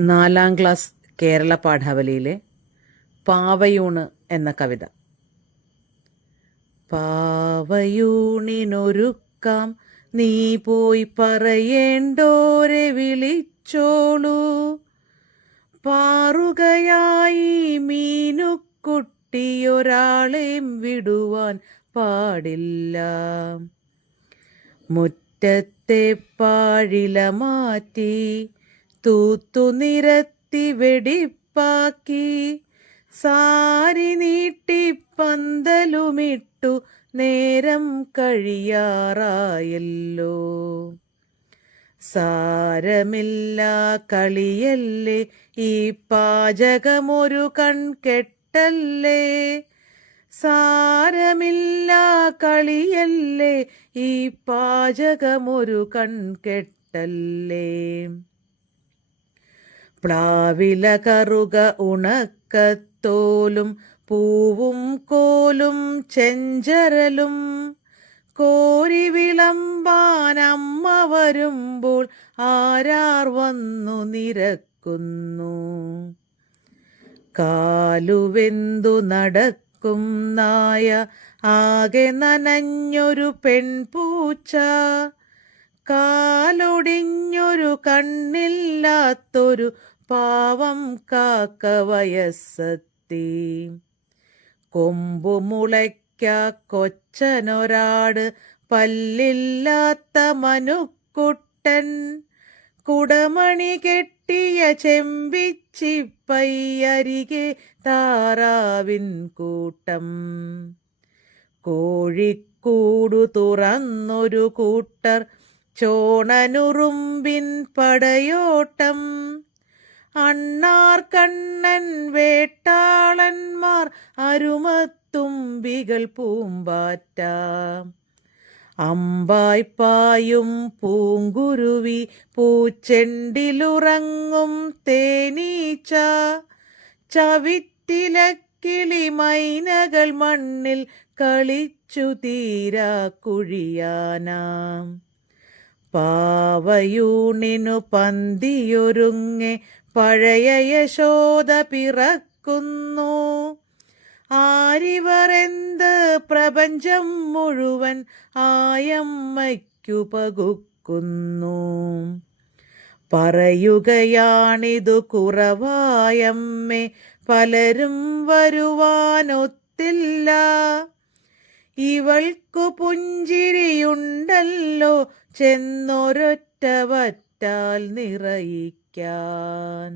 നാലാം ക്ലാസ് കേരള പാഠാവലിയിലെ പാവയൂണ് എന്ന കവിത. പാവയൂണിനൊരുക്കാം നീ പോയി പറയേണ്ടോരെ വിളിച്ചോളൂ. പാറുകയായി മീനുക്കുട്ടിയൊരാളെയും വിടുവാൻ പാടില്ല. മുറ്റത്തെ പാഴില മാറ്റി തൂത്തു നിരത്തി വെടിപ്പാക്കി. സാരി നീട്ടി പന്തലുമിട്ടു നേരം കഴിയാറായല്ലോ. സാരമില്ല കളിയല്ലേ ഈ പാചകമൊരു കൺകെട്ടല്ലേ? സാരമില്ല കളിയല്ലേ ഈ പാചകമൊരു കൺകെട്ടല്ലേ? പ്ലാവില കറുക ഉണക്കത്തോലും പൂവും കോലും ചെഞ്ചരലും. കോരി വിളമ്പാനമ്മ വരുമ്പോൾ ആരാർ വന്നു നിരക്കുന്നു. കാലുവെന്തു നടക്കും നായ ആകെ നനഞ്ഞൊരു പെൺപൂച്ച. കാലൊടിഞ്ഞൊരു കണ്ണില്ലാത്തൊരു പാവം കാക്ക വയസ്സത്തി. കൊമ്പു മുളയ്ക്ക കൊച്ചനൊരാട് പല്ലില്ലാത്ത മനുക്കുട്ടൻ. കുടമണി കെട്ടിയ ചെമ്പിച്ചിപ്പയ്യരികെ താറാവിൻ കൂട്ടം. കോഴിക്കൂടു തുറന്നൊരു കൂട്ടർ ചോണനുറുമ്പിൻ പടയോട്ടം അണ്ണാർ കണ്ണൻ വേട്ടാളന്മാർ അരുമത്തുമ്പികൾ പൂമ്പാറ്റ. അമ്പായ്പായും പൂങ്കുരുവി പൂച്ചെണ്ടിലുറങ്ങും തേനീച്ച. ചവിറ്റിലക്കിളി മൈനകൾ മണ്ണിൽ കളിച്ചു തീരാ കുഴിയാനാം. പാവയൂണിനു പന്തിയൊരുങ്ങെ പഴയ യശോദ പിറക്കുന്നു. ആരിവരെന്ത് പ്രപഞ്ചം മുഴുവൻ ആയമ്മയ്ക്കു പകുക്കുന്നു. പറയുകയാണിതു കുറവായമ്മേ പലരും വരുവാനൊത്തില്ല. ഇവൾക്കു പുഞ്ചിരിയുണ്ടല്ലോ ചെന്നൊരൊറ്റവറ്റാൽ നിറയിക്കാൻ.